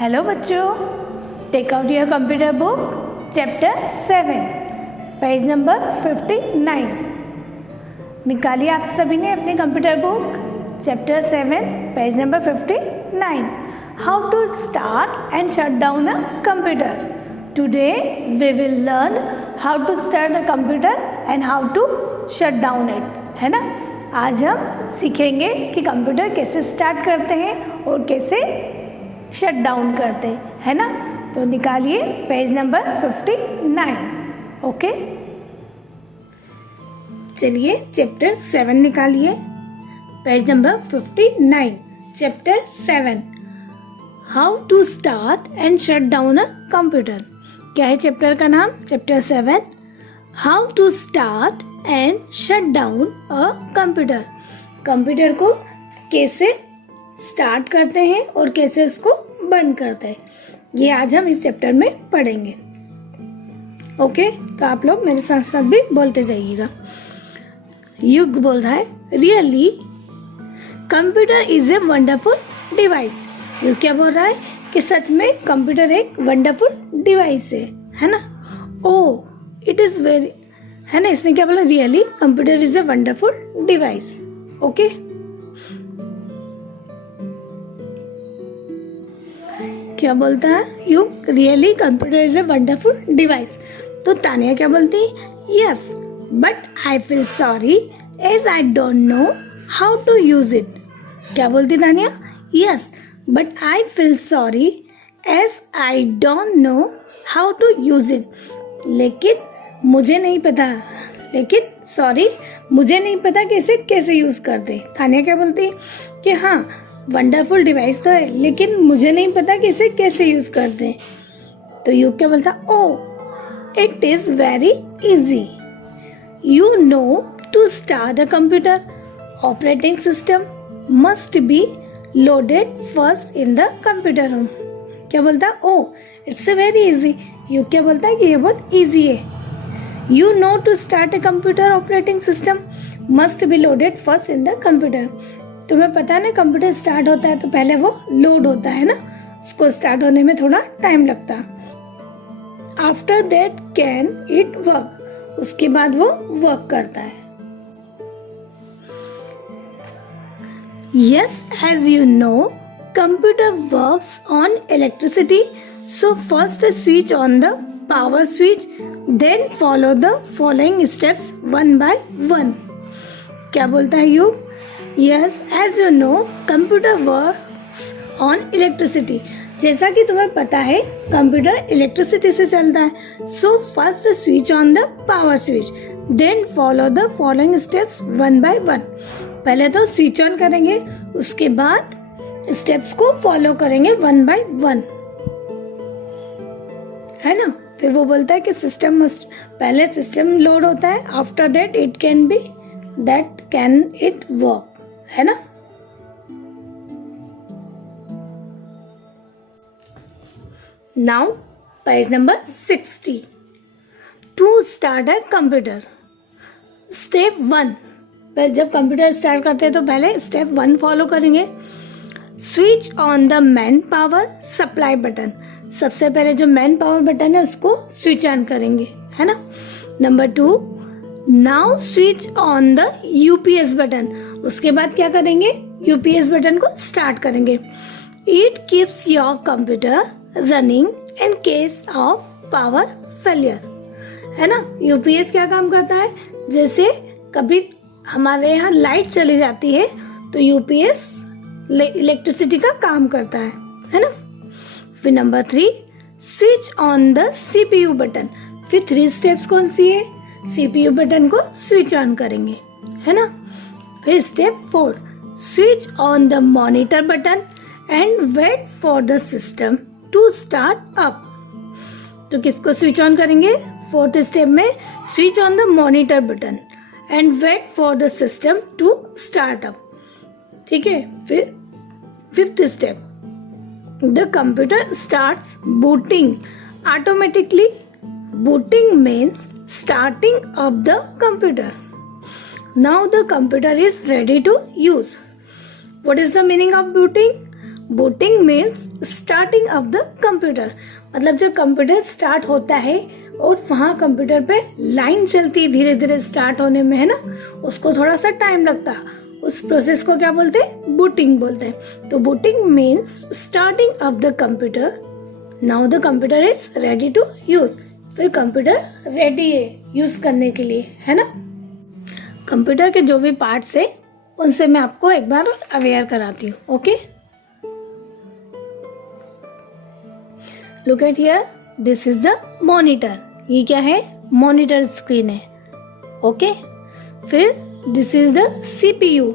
Hello बच्चों, take out your computer book, chapter 7, page number 59। निकालिए आप सभी ने अपने computer book, chapter 7, page number 59। How to start and shut down a computer. Today we will learn how to start a computer and how to shut down it, है ना। आज हम सीखेंगे कि कंप्यूटर कैसे स्टार्ट करते हैं और कैसे शट डाउन करते हैं, है ना। तो निकालिए पेज नंबर 59। ओके, चलिए चैप्टर 7 निकालिए, page number 59। Chapter 7, how to start and shut down a computer. क्या है चैप्टर का नाम? Chapter 7, how to start and shut down a computer. Computer को कैसे स्टार्ट करते हैं और कैसे उसको बंद करते हैं, ये आज हम इस चैप्टर में पढ़ेंगे। ओके, तो आप लोग मेरे साथ साथ भी बोलते जाइएगा। युग बोल रहा है, really computer is a wonderful device. युग क्या बोल रहा है कि सच में कंप्यूटर एक वंडरफुल डिवाइस है ना। ओ इट इज वेरी, है ना। इसने क्या बोला? Really computer is a wonderful device. Okay, क्या बोलता है you? Really computer is a wonderful device. तो तानिया क्या बोलती? Yes but I feel sorry as I don't know how to use it. क्या बोलती Tania? Yes but I feel sorry as I don't know how to use it. लेकिन मुझे नहीं पता, लेकिन सॉरी मुझे नहीं पता कि इसे कैसे यूज करते। तानिया क्या बोलती कि हाँ वंडरफुल डिवाइस तो है, लेकिन मुझे नहीं पता कि इसे कैसे यूज करते हैं। तो युग क्या बोलता? Oh it is very easy. You know to start a computer operating system must be loaded first in the computer room. क्या बोलता? Oh it's very easy. Yug क्या बोलता है कि ये बहुत इजी है। You know to start a computer operating system must be loaded first in the computer. तुम्हें पता है ना, कंप्यूटर स्टार्ट होता है तो पहले वो लोड होता है ना, उसको स्टार्ट होने में थोड़ा टाइम लगता है। After that can it work, उसके बाद वो वर्क करता है। Yes as you know computer works on electricity, so first switch on the power switch, then follow the following steps one by one. क्या बोलता है you? Yes, as you know, computer works on electricity. जैसा कि तुम्हें पता है computer electricity से चलता है। So first switch on the power switch, then follow the following steps one by one. पहले तो स्विच ऑन करेंगे, उसके बाद स्टेप्स को फॉलो करेंगे वन बाय वन, है ना। फिर वो बोलता है कि सिस्टम मस्ट, पहले सिस्टम लोड होता है, after that it can be, that can it work, है ना। Now page number 60, to start a computer. Step 1, जब कंप्यूटर स्टार्ट करते हैं तो पहले स्टेप 1 फॉलो करेंगे। Switch on the main power supply button. सबसे पहले जो मैन पावर बटन है उसको स्विच ऑन करेंगे, है ना। Number 2, now switch on the UPS button. उसके बाद क्या करेंगे? यूपीएस बटन को स्टार्ट करेंगे। It keeps your computer running in case of power failure, है ना। यूपीएस क्या काम करता है? जैसे कभी हमारे यहाँ लाइट चली जाती है तो यूपीएस इलेक्ट्रिसिटी का काम करता है ना। फिर number 3, switch on the CPU button. फिर 3 स्टेप्स कौन सी है? सीपीयू बटन को स्विच ऑन करेंगे, है ना। फिर step 4, switch on the monitor button and wait for the system to start up. तो किसको स्विच ऑन करेंगे? 4th स्टेप में switch on the monitor button and wait for the system to start up, ठीक है। फिर 5th step, the computer starts booting automatically. Booting means starting of the computer. Now the computer is ready to use. What is the meaning of booting? Booting means starting of the computer, मतलब जब computer start होता है और वहाँ computer पे line चलती है धीरे धीरे स्टार्ट होने में, है ना, उसको थोड़ा सा टाइम लगता है, उस प्रोसेस को क्या बोलते हैं, बूटिंग बोलते हैं। तो booting means starting of the computer, now the computer is ready to use, फिर कंप्यूटर रेडी है यूज करने के लिए, है ना। कंप्यूटर के जो भी पार्ट्स है उनसे मैं आपको एक बार अवेयर कराती हूँ। Okay, look at here, this is the monitor, ये क्या है, मॉनिटर स्क्रीन है। ओके, फिर दिस इज द सीपीयू,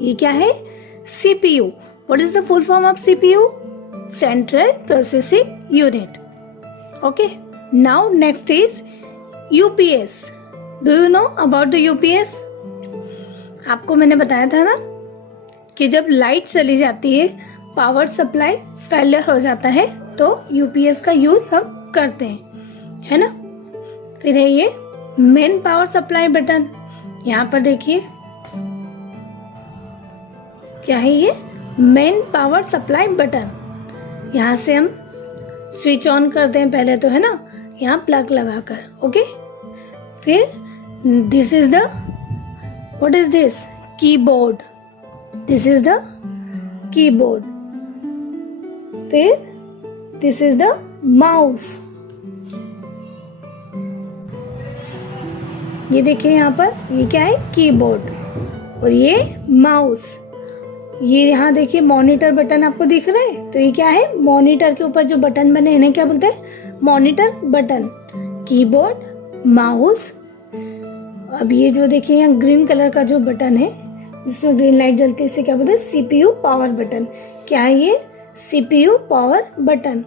ये क्या है, CPU. What is the full form of CPU, central processing unit. Okay, now next is UPS. Do you know about the UPS? आपको मैंने बताया था ना कि जब लाइट चली जाती है, पावर सप्लाई फेलियर हो जाता है, तो यूपीएस का यूज हम करते हैं, है ना। फिर है ये मेन पावर सप्लाई बटन, यहाँ पर देखिए क्या है, ये मेन पावर सप्लाई बटन। यहाँ से हम स्विच ऑन करते हैं पहले तो, है ना, यहाँ प्लग लगाकर। ओके, फिर this is the, what is this, keyboard, this is the keyboard. फिर दिस इज द माउस, ये देखिए यहाँ पर, ये क्या है, कीबोर्ड, और ये माउस। ये यहाँ देखिए मॉनिटर बटन आपको दिख रहे हैं, तो ये क्या है, मॉनिटर के ऊपर जो बटन बने इन्हें क्या बोलते हैं, मॉनिटर बटन। Keyboard, mouse. अब ये जो देखिए यहाँ ग्रीन कलर का जो बटन है जिसमें ग्रीन लाइट जलती है, इसे क्या बोलते हैं, सीपीयू पावर बटन। क्या है ये, सीपीयू पावर बटन।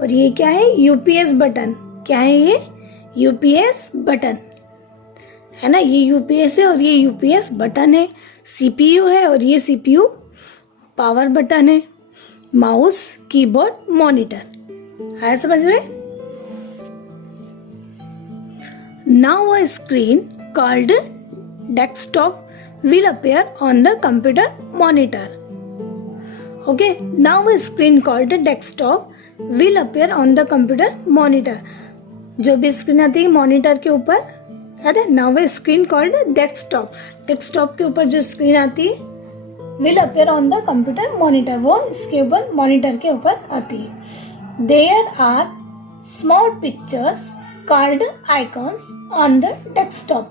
और ये क्या है, यूपीएस बटन। क्या है ये, यूपीएस बटन, है ना, ये यूपीएस है और ये यूपीएस बटन है। सीपीयू है और ये सीपीयू पावर बटन है। माउस, कीबोर्ड, मॉनिटर, आया समझ में। Now a screen called desktop will appear on the computer monitor. Okay, now a screen called a desktop will appear on the computer monitor. जो भी screen आती है monitor के ऊपर, अरे now a screen called desktop, desktop के ऊपर जो स्क्रीन आती है will appear on the computer monitor, वो इसके ऊपर मॉनिटर के ऊपर आती है। There are small pictures called icons on the desktop.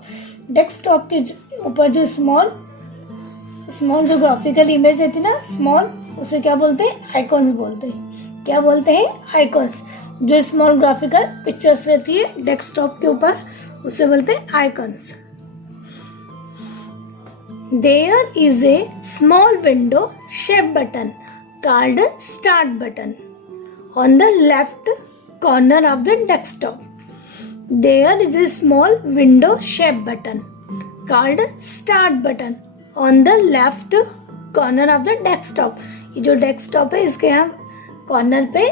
Desktop के ऊपर जो स्मॉल जो ग्राफिकल इमेज रहती है ना, स्मॉल, उसे क्या बोलते हैं, आइकॉन्स बोलते हैं। क्या बोलते हैं, आइकॉन्स। जो स्मॉल ग्राफिकल पिक्चर्स रहती है डेस्कटॉप के ऊपर, उसे बोलते हैं icons. There is a small window shape button called start button on the left corner of the desktop. There is a small window shape button called start button on the left corner of the desktop. ये जो desktop है इसके यहाँ corner पे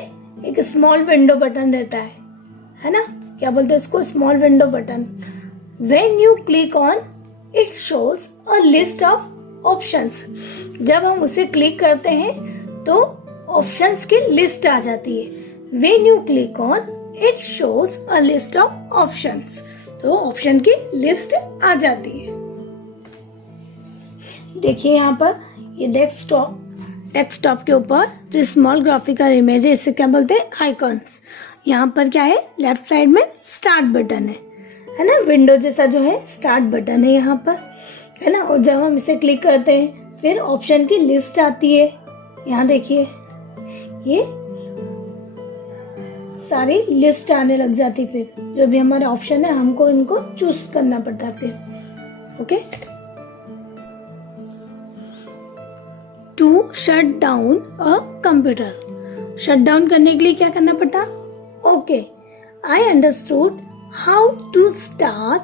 एक small window button रहता है ना, क्या बोलते हैं इसको, small window button. When you click on it shows a list of options. जब हम उसे क्लिक करते हैं तो ऑप्शंस की लिस्ट आ जाती है। When you click on it shows a list of options. तो ऑप्शन की लिस्ट आ जाती है। देखिए यहाँ पर ये डेस्कटॉप के ऊपर जो स्मॉल ग्राफिकल इमेज है इसे क्या बोलते हैं, आइकॉन्स। यहाँ पर क्या है, लेफ्ट साइड में स्टार्ट बटन है ना, विंडो जैसा जो है स्टार्ट बटन है यहाँ पर, है ना। और जब हम इसे क्लिक करते हैं फिर ऑप्शन की लिस्ट आती है। यहाँ देखिए ये सारी लिस्ट आने लग जाती, फिर जो भी हमारे ऑप्शन है हमको इनको चूज करना पड़ता है फिर। Okay, to shut down a computer, shut down करने के लिए क्या करना पड़ता। Okay, I understood how to start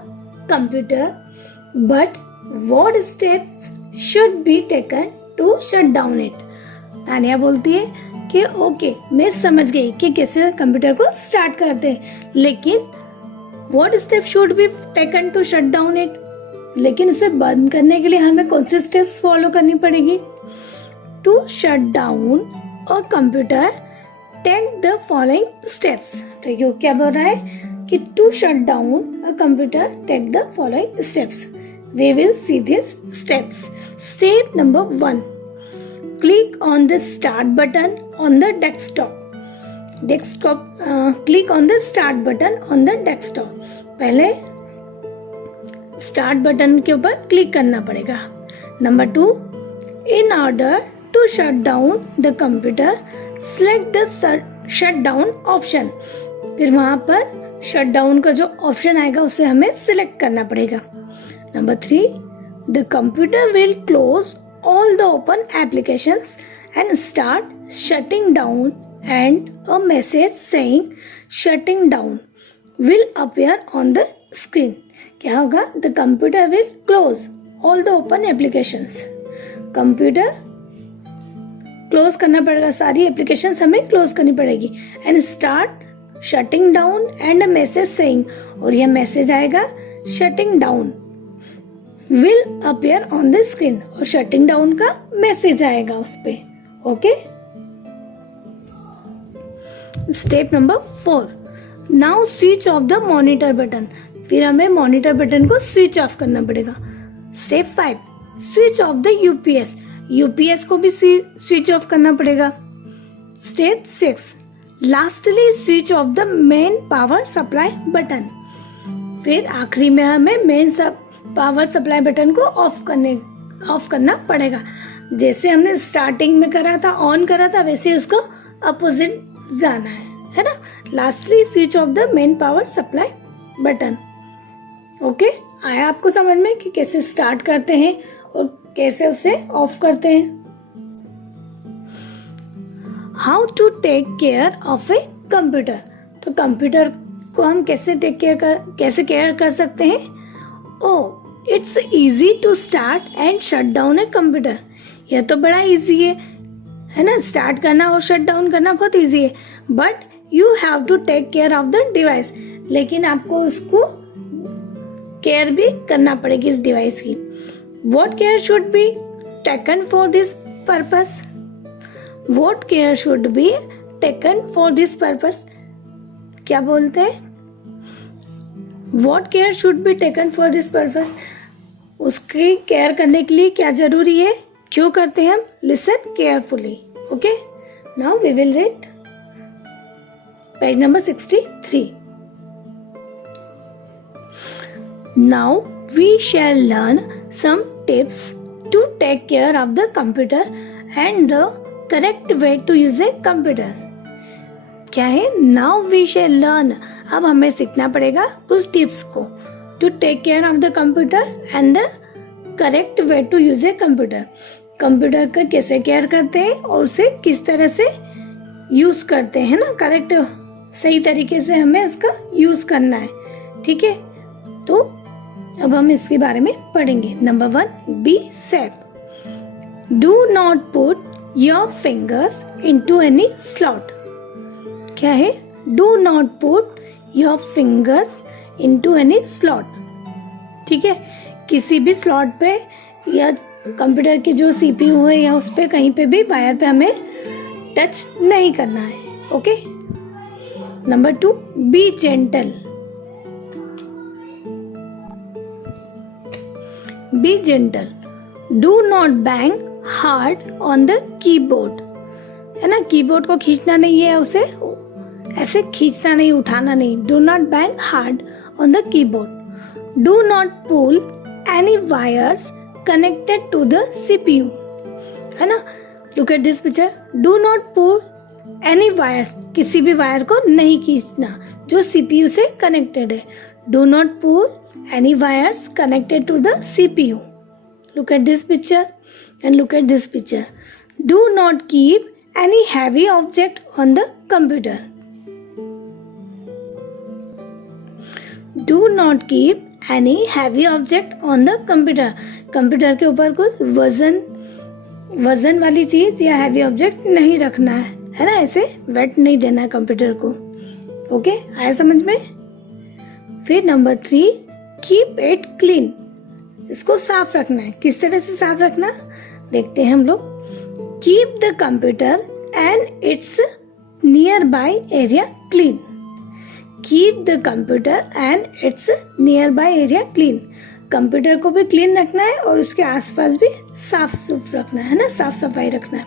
computer, but what steps should be taken to shut down it. Tania बोलती है कि ओके मैं समझ गई कि कैसे कंप्यूटर को स्टार्ट करते हैं, लेकिन what step should be taken to shut down it, लेकिन उसे बंद करने के लिए हमें कौन से स्टेप्स फॉलो करनी पड़ेगी। To shut down a computer take the following steps. तो ये क्या बोल रहा है कि to shut down a computer take the following steps. We will see this steps. Step number 1, click on the start button on the desktop. Click on the start button on the desktop. पहले start button के ऊपर click करना पड़ेगा। Number 2, in order to shut down the computer select the shut down option. फिर वहां पर shut down का जो ऑप्शन आएगा उसे हमें सिलेक्ट करना पड़ेगा। Number 3, the computer will close all the open applications and start shutting down and a message saying shutting down will appear on the screen. क्या होगा? The computer will close all the open applications. Computer close करना पड़ेगा, सारी applications हमें close करनी पड़ेगी। And start shutting down and a message saying, और यह मैसेज आएगा shutting down will appear on the screen, और शटिंग डाउन का मैसेज आएगा उस पे। Okay, step number 4, now switch off the monitor button. फिर हमें मॉनिटर बटन को स्विच ऑफ करना पड़ेगा। Step 5, switch off the UPS. UPS को भी स्विच ऑफ करना पड़ेगा। Step 6, lastly switch off the main power supply button. फिर आखिरी में हमें मेन पावर सप्लाई बटन को ऑफ करना पड़ेगा। जैसे हमने स्टार्टिंग में करा था, ऑन करा था, वैसे उसको अपोजिट जाना है ना। Lastly switch off the main power supply button. Okay, आया आपको समझ में कि कैसे स्टार्ट करते हैं और कैसे उसे ऑफ करते हैं। How to take care of a computer. तो कंप्यूटर को हम कैसे केयर कर सकते हैं। Oh, it's easy to start and shut down a computer. यह तो बड़ा इजी है ना, स्टार्ट करना और शट डाउन करना बहुत इजी है। But you have to take care of the device, लेकिन आपको उसको केयर भी करना पड़ेगी इस डिवाइस की। What care should be taken for this purpose. What care should be taken for this purpose. क्या बोलते हैं? What care should be taken for this purpose. उसकी केयर करने के लिए क्या जरूरी है, क्यों करते हैं हम? Listen carefully. Okay, now we will read page number 63. Now we shall learn some tips to take care of the computer and the correct way to use a computer. क्या है? Now we shall learn. अब हमें सीखना पड़ेगा कुछ tips को। To take care of the computer and the correct way to use a computer. Computer का कैसे केयर करते हैं और उसे किस तरह से यूज करते हैं ना, करेक्ट सही तरीके से हमें उसका यूज करना है। ठीक है, तो अब हम इसके बारे में पढ़ेंगे। Number 1, be safe. Do not put your fingers into any slot. क्या है? Do not put your fingers into any slot. ठीक है, किसी भी स्लॉट पे या कंप्यूटर की जो सीपीयू है या उस पे कहीं पे भी वायर पे हमें टच नहीं करना है। Okay, number 2, B gentle. B gentle. Do not bang hard on the keyboard. है ना, कीबोर्ड को खींचना नहीं है, उसे ऐसे खींचना नहीं, उठाना नहीं। Do not bang hard on the keyboard. Do not pull any wires connected to the CPU. है ना, look at this picture. Do not pull any wires. किसी भी वायर को नहीं खींचना जो CPU से कनेक्टेड है। Do not pull any wires connected to the CPU. Look at this picture and look at this picture. Do not keep any heavy object on the computer. Do not keep any heavy object on the computer. Computer के ऊपर कुछ वजन वाली चीज या heavy object नहीं रखना है ना, ऐसे वेट नहीं देना है कंप्यूटर को। ओके, आया समझ में? फिर नंबर 3, कीप इट क्लीन। इसको साफ रखना है। किस तरह से साफ रखना देखते हैं हम लोग। Keep the computer and its nearby area clean. Keep the computer and its nearby area clean. Computer को भी क्लीन रखना है और उसके आसपास भी साफ सुफ रखना है ना, साफ सफाई रखना है.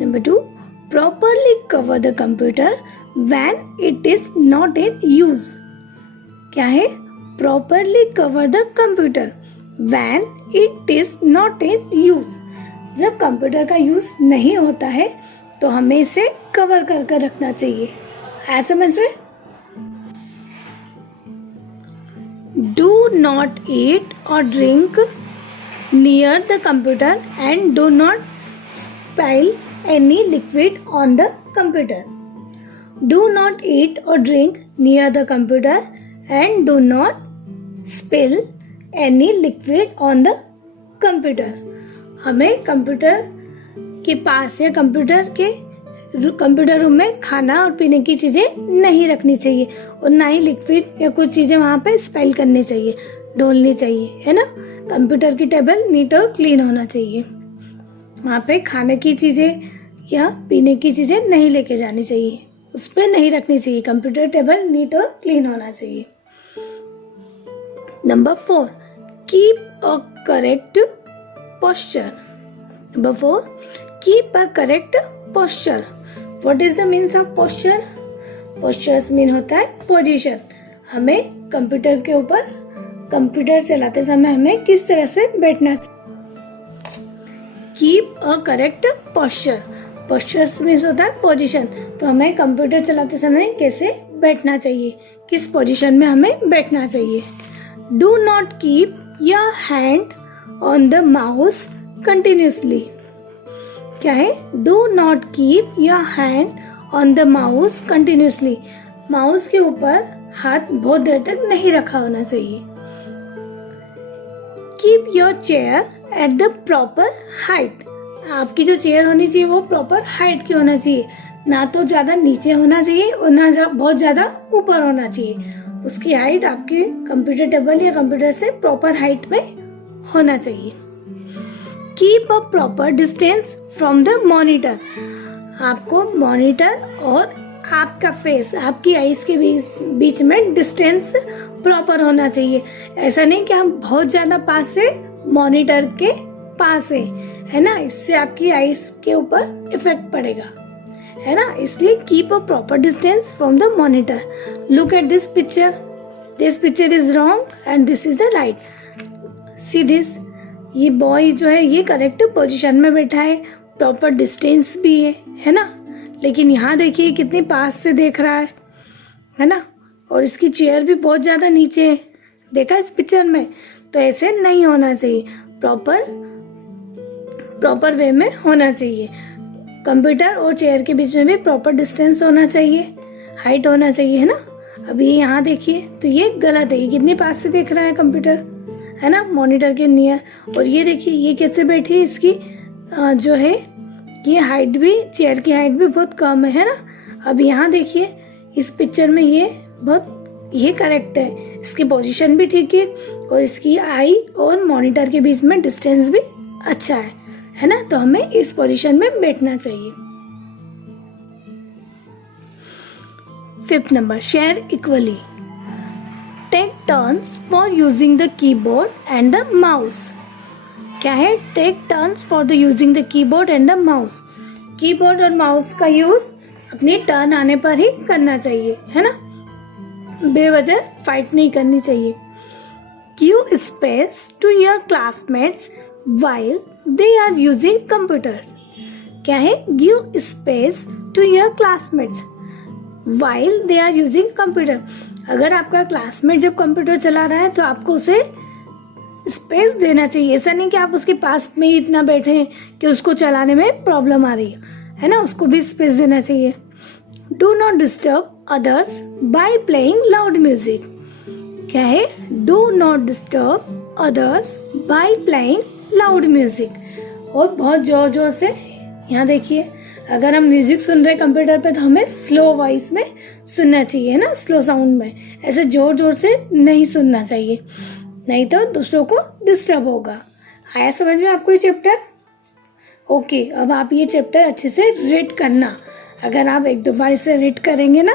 Number 2, properly cover the computer when it is not in use. क्या है? Properly cover the computer when it is not in use. जब कंप्यूटर का यूज नहीं होता है तो हमें इसे कवर करके रखना चाहिए. है समझ में? Do not eat or drink near the computer and do not spill any liquid on the computer. Do not eat or drink near the computer and do not spill any liquid on the computer. हमें computer के पास या computer room में खाना और पीने की चीज़ें नहीं रखनी चाहिए और ना ही लिक्विड या कुछ चीज़ें वहाँ पे स्पेल करनी चाहिए, डोलनी चाहिए, है ना. कंप्यूटर की टेबल नीट और क्लीन होना चाहिए. वहाँ पे खाने की चीज़ें या पीने की चीज़ें नहीं लेके जानी चाहिए, उस पर नहीं रखनी चाहिए. कंप्यूटर टेबल नीट और क्लीन होना चाहिए. Number 4, keep a correct posture. Number 4, keep a correct posture. What is the means of posture? Postures mean होता है पोजीशन. हमें कंप्यूटर के ऊपर कंप्यूटर चलाते समय हमें किस तरह से बैठना चाहिए. Keep a correct posture. Posture means होता है पोजीशन. तो हमें कंप्यूटर चलाते समय कैसे बैठना चाहिए, किस पोजीशन में हमें बैठना चाहिए. Do not keep your hand on the mouse continuously. क्या है? Do not keep your hand on the mouse continuously. Mouse के ऊपर हाथ बहुत देर तक नहीं रखा होना चाहिए. Keep your chair at the proper height. आपकी जो चेयर होनी चाहिए वो प्रॉपर हाइट की होना चाहिए, ना तो ज़्यादा नीचे होना चाहिए और ना बहुत ज़्यादा ऊपर होना चाहिए. उसकी हाइट आपके कंप्यूटर टेबल या कंप्यूटर से प्रॉपर हाइट में होना चाहिए. Keep a proper distance from the monitor. आपको मॉनिटर और आपका फेस, आपकी आईज के बीच में डिस्टेंस प्रॉपर होना चाहिए. ऐसा नहीं कि हम बहुत ज़्यादा पास से मॉनिटर के पास है ना, इससे आपकी आईज के ऊपर इफेक्ट पड़ेगा, है ना. इसलिए keep a proper distance from the monitor. Look at this picture. This picture is wrong and this is the right. See this. ये बॉय जो है ये करेक्ट पोजीशन में बैठा है, प्रॉपर डिस्टेंस भी है ना. लेकिन यहाँ देखिए कितनी पास से देख रहा है ना. और इसकी चेयर भी बहुत ज़्यादा नीचे है, देखा इस पिक्चर में. तो ऐसे नहीं होना चाहिए, प्रॉपर वे में होना चाहिए. कंप्यूटर और चेयर के बीच में भी प्रॉपर डिस्टेंस होना चाहिए, हाइट होना चाहिए, है ना. अभी यहाँ देखिए तो ये गलत है, ये कितनी पास से देख रहा है कंप्यूटर, है ना, मॉनिटर के नियर. और ये देखिए ये कैसे बैठी है, इसकी जो है ये हाइट भी, चेयर की हाइट भी बहुत कम है ना. अब यहाँ देखिए इस पिक्चर में ये करेक्ट है, इसकी पोजीशन भी ठीक है और इसकी आई और मॉनिटर के बीच में डिस्टेंस भी अच्छा है ना. तो हमें इस पोजीशन में बैठना चाहिए. 5th number, share equally. Take turns for using the keyboard and the mouse. क्या है? Take turns for the using the keyboard and the mouse. Keyboard और माउस का यूज अपनी टर्न आने पर ही करना चाहिए, है ना. बेवजह फाइट नहीं करनी चाहिए. Give space to your classmates while they are using computers. क्या है? Give space to your classmates while they are using computer. अगर आपका क्लासमेट जब कंप्यूटर चला रहा है तो आपको उसे स्पेस देना चाहिए. ऐसा नहीं कि आप उसके पास में ही इतना बैठे हैं कि उसको चलाने में प्रॉब्लम आ रही है ना. उसको भी स्पेस देना चाहिए. Do not disturb others by playing loud music. क्या है? Do not disturb others by playing loud music. और बहुत जोर जोर से, यहाँ देखिए अगर हम म्यूजिक सुन रहे कंप्यूटर पे तो हमें स्लो वॉइस में सुनना चाहिए, है ना, स्लो साउंड में. ऐसे जोर जोर से नहीं सुनना चाहिए, नहीं तो दूसरों को डिस्टर्ब होगा. आया समझ में आपको ये चैप्टर? ओके, अब आप ये चैप्टर अच्छे से रीड करना। अगर आप एक दो बार इसे रीड करेंगे ना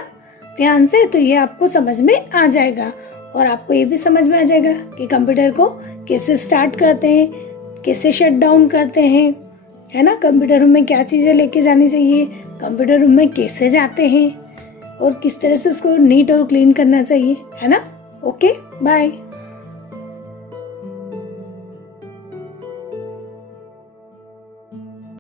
ध्यान से, तो ये आपको समझ में आ जाएगा। और आपको ये भी समझ में आ जाएगा कि कंप्यूटर को कैसे स्टार्ट करते हैं, कैसे शट डाउन करते हैं, है ना। कंप्यूटर रूम में क्या चीज़ें लेके जानी चाहिए, कंप्यूटर रूम में कैसे जाते हैं और किस तरह से उसको नीट और क्लीन करना चाहिए, है ना। Okay, bye.